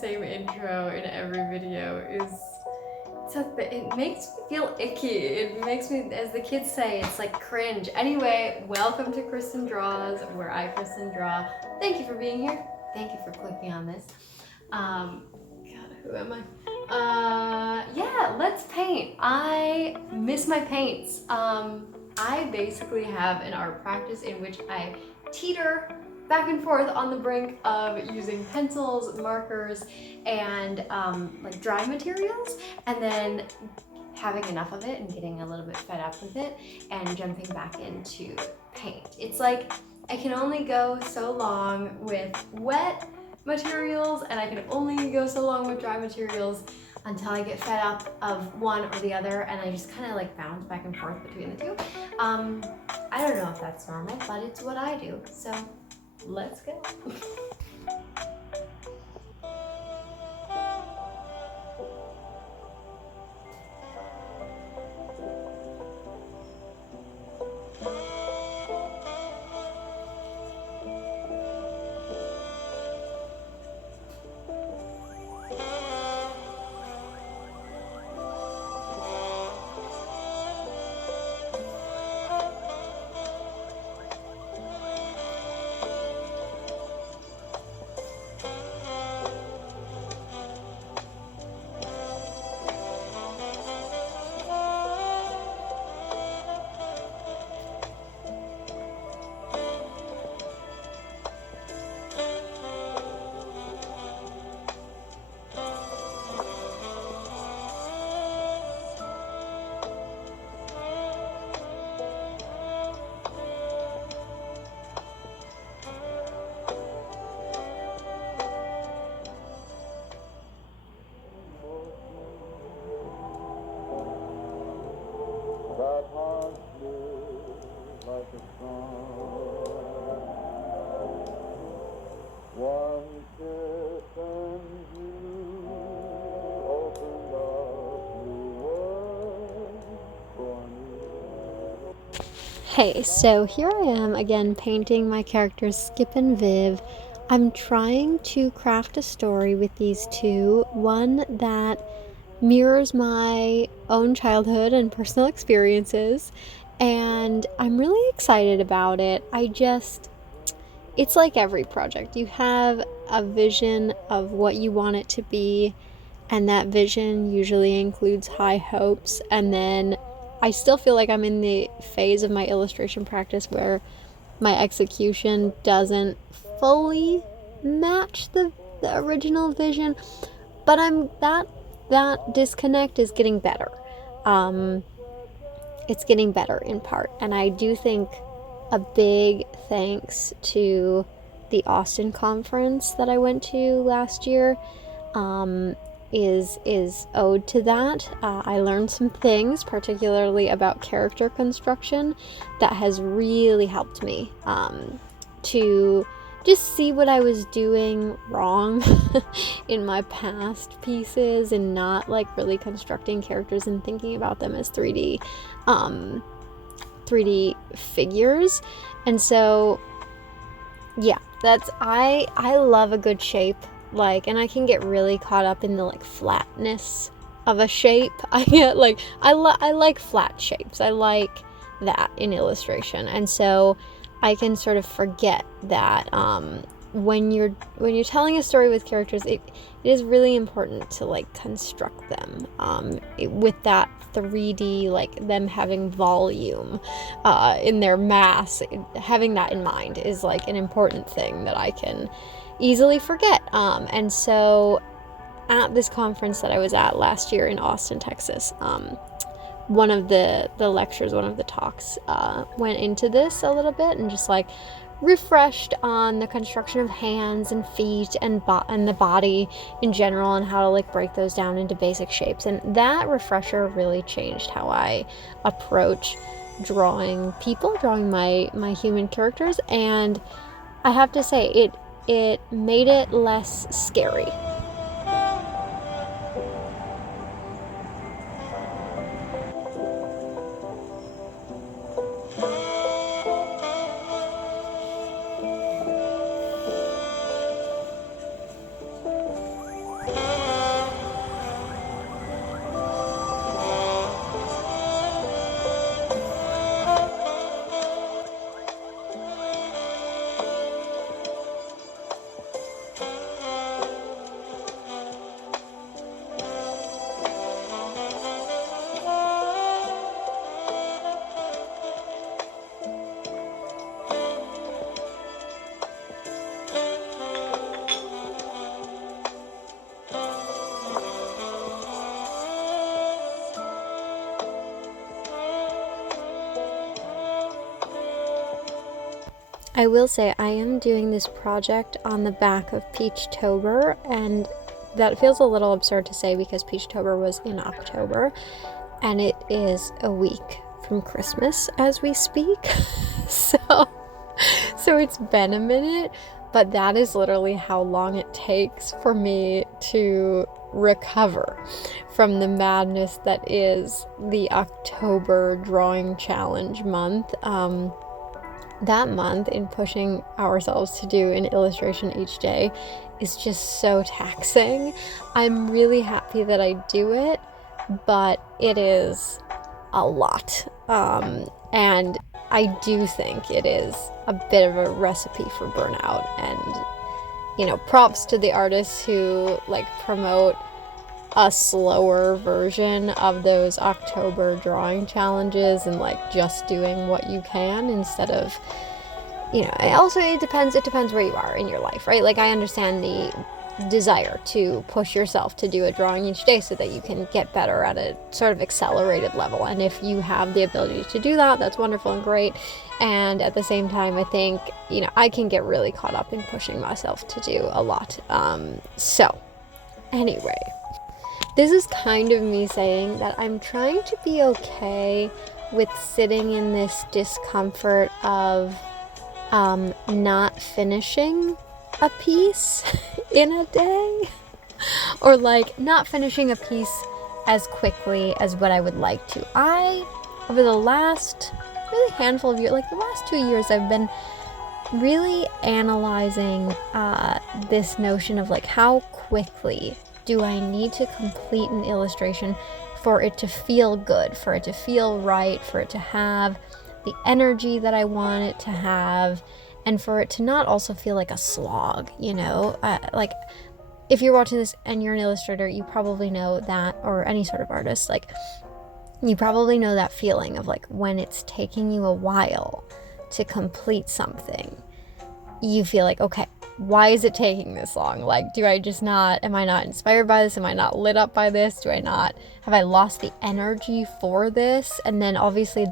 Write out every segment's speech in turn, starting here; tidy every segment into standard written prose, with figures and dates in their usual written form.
same intro in every video is it makes me feel icky. It makes me, as the kids say, it's like cringe. Anyway, welcome to Kristen Draws, where I, Kristen, draw. Thank you for being here. Thank you for clicking on this. God, who am I? Yeah, let's paint. I miss my paints. I basically have an art practice in which I teeter back and forth on the brink of using pencils, markers, and like dry materials, and then having enough of it and getting a little bit fed up with it and jumping back into paint. It's like I can only go so long with wet materials and I can only go so long with dry materials until I get fed up of one or the other, and I just kind of like bounce back and forth between the two. I don't know if that's normal, but it's what I do, so let's go. Hey, so here I am again painting my characters Skip and Viv. I'm trying to craft a story with these two, one that mirrors my own childhood and personal experiences, and I'm really excited about it. It's like every project. You have a vision of what you want it to be, and that vision usually includes high hopes, and then I still feel like I'm in the phase of my illustration practice where my execution doesn't fully match the original vision, but that disconnect is getting better. It's getting better in part, and I do think a big thanks to the Austin conference that I went to last year is owed to that. I learned some things, particularly about character construction, that has really helped me to just see what I was doing wrong in my past pieces and not like really constructing characters and thinking about them as 3D figures. And so yeah, I love a good shape, like, and I can get really caught up in the like flatness of a shape. I like flat shapes. I like that in illustration, and so I can sort of forget that when you're telling a story with characters, it is really important to like construct them with that 3D, like them having volume in their mass. Having that in mind is like an important thing that I can easily forget. And so at this conference that I was at last year in Austin, Texas, one of the lectures, one of the talks went into this a little bit and just like refreshed on the construction of hands and feet and the body in general, and how to like break those down into basic shapes. And that refresher really changed how I approach drawing people, drawing my human characters, and I have to say it made it less scary. I will say I am doing this project on the back of Peachtober, and that feels a little absurd to say because Peachtober was in October, and it is a week from Christmas as we speak. so it's been a minute, but that is literally how long it takes for me to recover from the madness that is the October drawing challenge month. That month, in pushing ourselves to do an illustration each day, is just so taxing. I'm really happy that I do it, but it is a lot. And I do think it is a bit of a recipe for burnout. And, props to the artists who like promote a slower version of those October drawing challenges and like just doing what you can instead of, also it depends where you are in your life, right? Like I understand the desire to push yourself to do a drawing each day so that you can get better at a sort of accelerated level, and if you have the ability to do that, that's wonderful and great. And at the same time, I think I can get really caught up in pushing myself to do a lot. So anyway, this is kind of me saying that I'm trying to be okay with sitting in this discomfort of not finishing a piece in a day, or like not finishing a piece as quickly as what I would like to. Over the last really handful of years, like the last 2 years, I've been really analyzing this notion of like how quickly do I need to complete an illustration for it to feel good, for it to feel right, for it to have the energy that I want it to have, and for it to not also feel like a slog, like if you're watching this and you're an illustrator, you probably know that, or any sort of artist, like you probably know that feeling of like when it's taking you a while to complete something, you feel like, okay, why is it taking this long? Like, am I not inspired by this? Am I not lit up by this? Have I lost the energy for this? And then obviously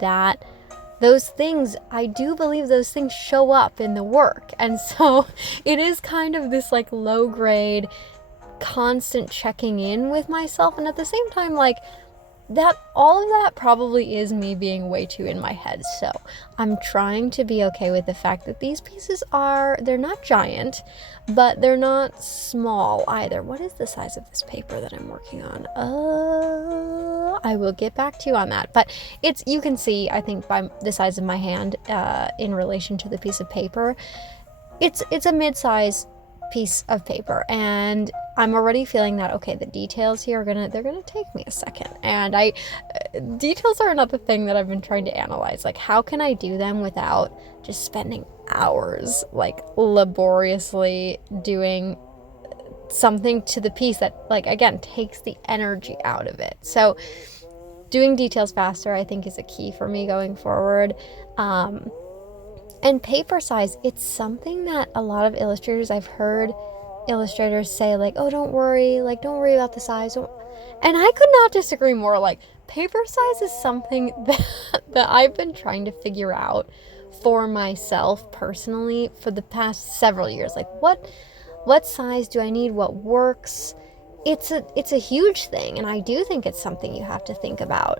those things, I do believe those things show up in the work. And so it is kind of this like low grade, constant checking in with myself. And at the same time, like that, all of that probably is me being way too in my head. So I'm trying to be okay with the fact that these pieces they're not giant, but they're not small either. What is the size of this paper that I'm working on? I will get back to you on that. But you can see, I think, by the size of my hand in relation to the piece of paper, it's a mid-size piece of paper, and I'm already feeling that, okay, the details here they're gonna take me a second. And details are another thing that I've been trying to analyze. Like, how can I do them without just spending hours, like, laboriously doing something to the piece that, like, again, takes the energy out of it. So doing details faster, I think, is a key for me going forward. And paper size, it's something that a lot of illustrators, I've heard illustrators say, like, oh, don't worry about the size. And I could not disagree more. Like, paper size is something that I've been trying to figure out for myself personally for the past several years. Like, what size do I need? What works? It's a huge thing, and I do think it's something you have to think about,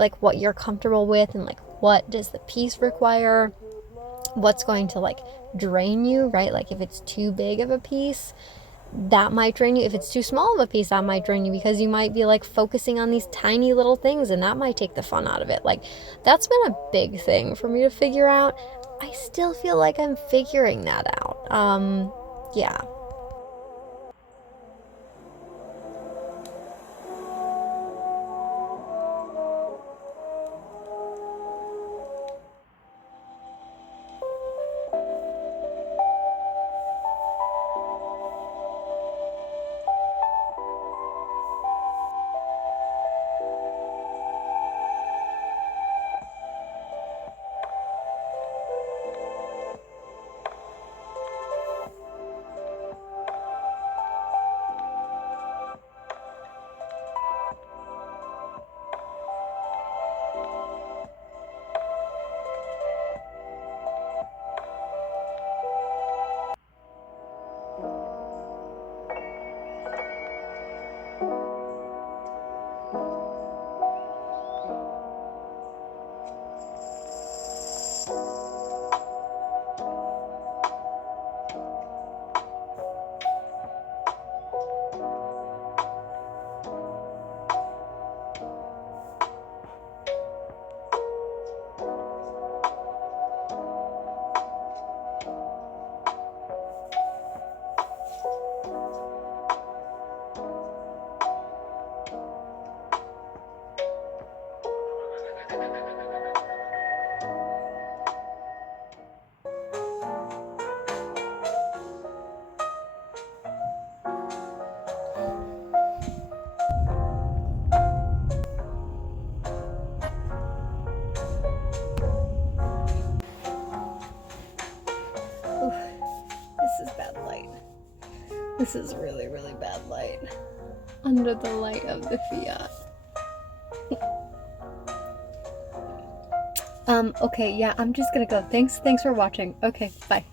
like what you're comfortable with, and like what does the piece require, what's going to like drain you, right? Like if it's too big of a piece, that might drain you. If it's too small of a piece, that might drain you because you might be like focusing on these tiny little things, and that might take the fun out of it. Like, that's been a big thing for me to figure out. I still feel like I'm figuring that out. Yeah. This is really, really bad light. Under the light of the Fiat. Okay, yeah, I'm just gonna go. Thanks for watching. Okay, bye.